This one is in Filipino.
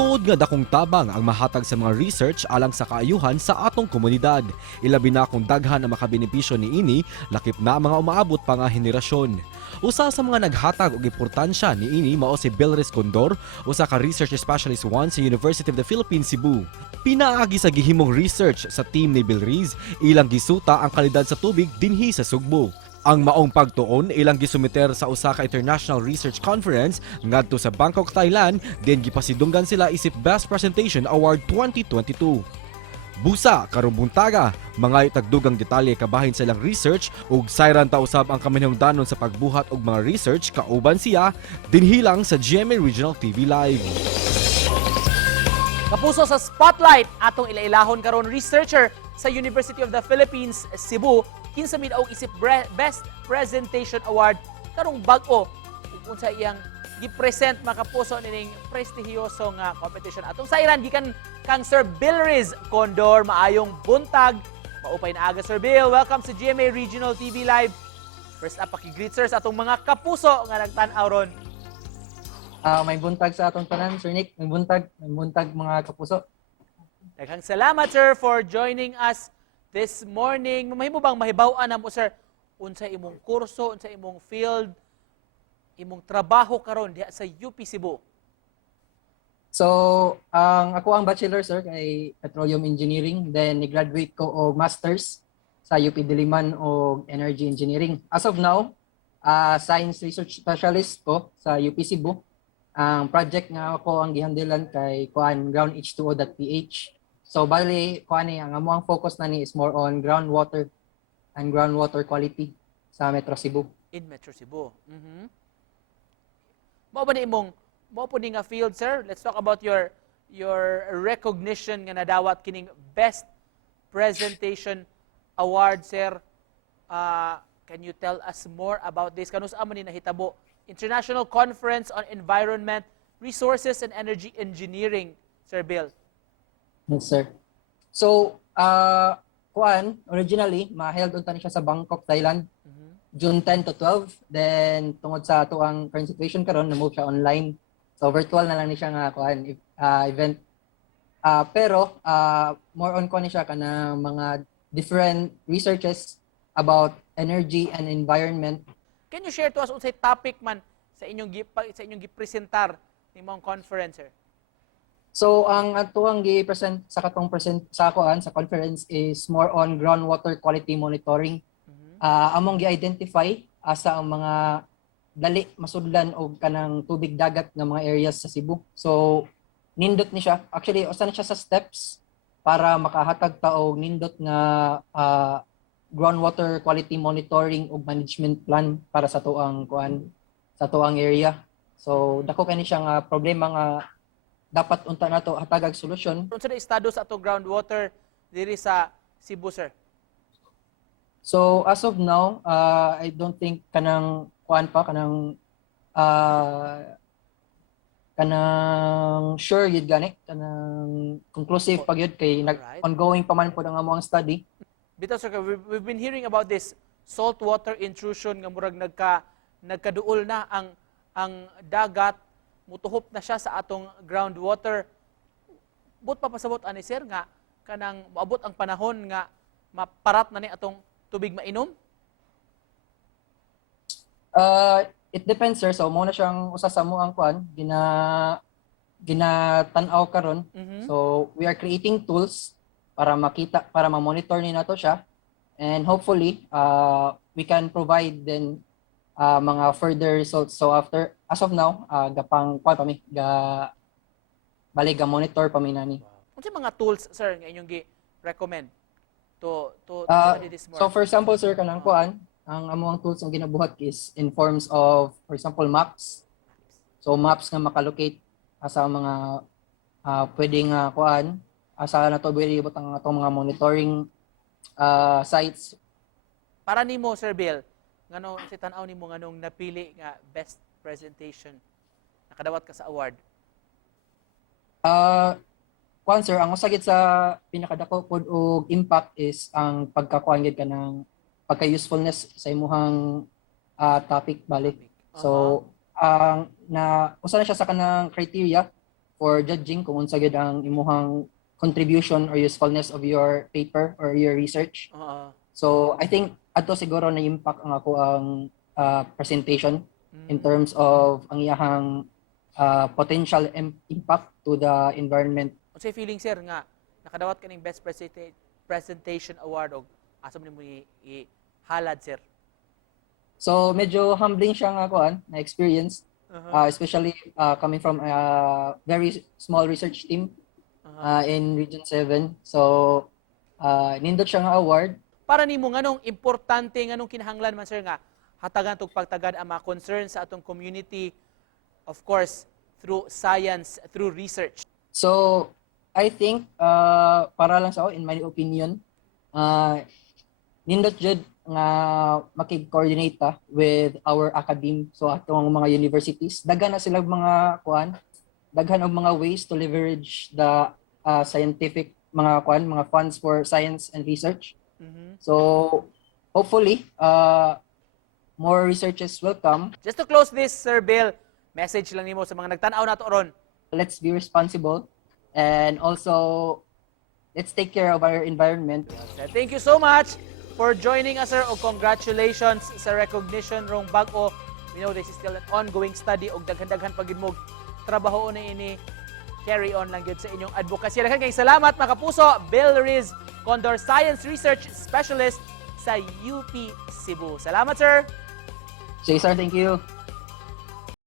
Tuod nga dakong tabang ang mahatag sa mga research alang sa kaayuhan sa atong komunidad. Ilabi na kung daghan ang makabenepisyo ni ini, lakip na ang mga umaabot pa nga henerasyon. Usa sa mga naghatag og importansya ni ini mao si Belris Condor, usa ka research specialist 1 sa University of the Philippines, Cebu. Pinaagi sa gihimong research sa team ni Belriz, ilang gisuta ang kalidad sa tubig dinhi sa Sugbo. Ang maong pagtuon ilang gisumiter sa usa ka International Research Conference ngadto sa Bangkok, Thailand, din gipasidunggan sila isip Best Presentation Award 2022. Busa karong buntaga, mga itagdugang detalye kabahin sa ilang research ug sayran ta usab ang kaminungdanon sa pagbuhat og mga research kauban siya dinhi lang sa GMA Regional TV Live. Kapuso sa spotlight atong ilailahon karon researcher sa University of the Philippines, Cebu, kinsa mid og isip Best Presentation Award karong bag-o ug unsa iyang gi-present makapuso nining prestihiyoso nga competition. Atong sayran gikan kang Sir Belriz Condor, maayong buntag. Maupay na aga Sir Bill. Welcome sa GMA Regional TV Live. First up, paki-greet sir sa atong mga kapuso nga nagtan-aw ron. May buntag sa atong tanan, Sir Nick. May buntag mga kapuso. Daghang salamat sir for joining us this morning. Mahimo bang mahibaw-an namo sir unsa imong kurso, unsa imong field, imong trabaho karon diha sa UP Cebu? So, ako ang bachelor, sir, kay Petroleum Engineering. Then, ni-graduate ko og masters sa UP Diliman og Energy Engineering. As of now, Science Research Specialist ko sa UP Cebu. Ang project nga ako ang gihandilan kay kuan groundh2o.ph. So bali kuan ni ang amuang focus na ni is more on groundwater and groundwater quality sa Metro Cebu. In Metro Cebu. Mao ba ni imong mao po ni nga field sir? Let's talk about your recognition nga nadawat kining Best Presentation Award sir. Can you tell us more about this? Kanus amo ni nahitabo International Conference on Environment, Resources and Energy Engineering, Sir Bill. Yes, sir. So, kuan originally ma-held unta ni siya sa Bangkok, Thailand. June 10 to 12. Then tungod sa ato ang current situation karon na-move siya online. So virtual na lang ni siya nga kuan event. Pero more on kuan ni siya kana mga different researches about energy and environment. Can you share to us unsay topic man sa inyong gipresentar nimong conference sir? So ang atuang gi-present sa katong sa conference is more on groundwater quality monitoring. Among gi-identify asa ang mga dali masudlan og kanang tubig dagat nga mga areas sa Cebu. So nindot ni siya. Actually usa na siya sa steps para makahatag ta og nindot nga groundwater quality monitoring ug management plan para sa tuang kuan sa tuang area. So dako kani siya nga problema nga dapat unta nato hatagag solusyon. Unsa na estado sa ato groundwater diri sa Cebu sir? So as of now, I don't think kanang kuan pa kanang sure yun gani kanang conclusive pag yun kay ongoing pa man po ang among study. Bitaw sir, we've been hearing about this saltwater intrusion nga murag nagkaduol na ang dagat, mutuhop na siya sa atong groundwater. But papasabot ani sir nga kanang maabot ang panahon nga maparat na ni atong tubig mainom? It depends sir. So mo na siyang usa sa mo ang kuan ginatan-aw karon. So we are creating tools para makita, para ma-monitor ni nato siya, and hopefully we can provide then mga further results. So as of now gapang kuan pa mi bali ga monitor pa mi nani. Unsa mga tools sir nga inyong gi-recommend to study this more? So for example sir kanang kuan ang among tools nga ginabuhat is in forms of for example maps. So maps nga makalocate asa mga pwedeng kuan asa na to very ibot ang atong mga monitoring sites. Para nimo Sir Bill, ngano si tan-aw nimo nganong napili nga best presentation nakadawat ka sa award? Kuan sir, ang usagit sa pinakadako pod og impact is ang pagkakuan gid kanang pagka-usefulness sa imuhang topic balik. So ang na usa na siya sa kanang criteria for judging kung unsa gyud ang imuhang contribution or usefulness of your paper or your research. So I think ato siguro na impact ang ako ang presentation in terms of ang iyahang potential impact to the environment. Unsay feeling sir nga nakadawat ka ning best presentation award og asa man mo halad sir? So medyo humbling siya nga kuan na experience, especially coming from a very small research team in Region 7. So nindot siya nga award. Para nimo nganong importante nganong kinahanglan man sir nga hatagan tog pagtagad ang mga concerns sa atong community, of course through science, through research. So I think para lang sa ako, in my opinion, nindot jud nga makig-coordinate with our academe, so atong mga universities. Daghan na sila mga kuan, daghan og mga ways to leverage the scientific mga kuan, mga funds for science and research. So hopefully more researches will come. Just to close this, Sir Bill, message lang nimo sa mga nagtan-aw nato ron. Let's be responsible and also let's take care of our environment. Thank you so much for joining us, sir, o congratulations sa recognition rong bag-o. We know this is still an ongoing study o daghan-daghan pagid mo trabaho na ini. Carry on lang gyud sa inyong advocacy. Daghang kay salamat mga kapuso, Bill Riz, Condor Science Research Specialist sa UP Cebu. Salamat, sir. Sir, thank you.